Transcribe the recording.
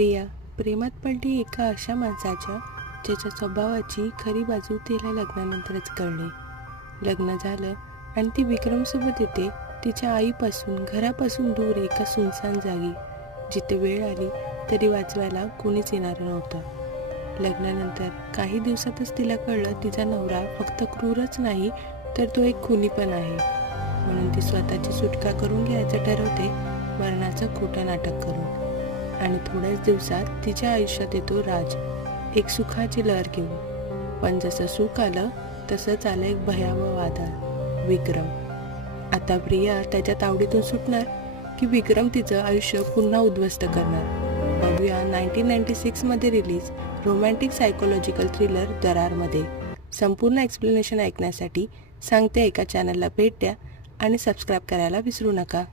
प्रिया प्रेमात पडली एका अशा माणसाच्या ज्याच्या स्वभावाची खरी बाजू तिला लग्नानंतरच कळली. लग्न झालं आणि ती विक्रमसोबत येते. तिच्या आईपासून घरापासून दूर एका सुनसान जागी. जिथे वेळ आली तरी वाचवायला कोणीच येणार नव्हतं. लग्नानंतर काही दिवसातच तिला कळलं तिचा नवरा फक्त क्रूरच नाही तर तो एक खुनी पण आहे. म्हणून ती स्वतःची सुटका करून घ्यायचं ठरवते मरणाचं खोटं नाटक करून. आणि थोड्याच दिवसात तिच्या आयुष्यात येतो राज. एक सुखाची लहर घेऊन. पण जसं सुख आलं तसंच आलं एक भयावह वादळ. विक्रम. आता प्रिया त्याच्या तावडीतून सुटणार की विक्रम तिचं आयुष्य पुन्हा उद्ध्वस्त करणार? बघूया नाईन्टीन नाईन्टी सिक्समध्ये रिलीज रोमॅन्टिक सायकोलॉजिकल थ्रिलर दरारमध्ये. संपूर्ण एक्सप्लेनेशन ऐकण्यासाठी सांगते एका चॅनलला भेट द्या आणि सबस्क्राईब करायला विसरू नका.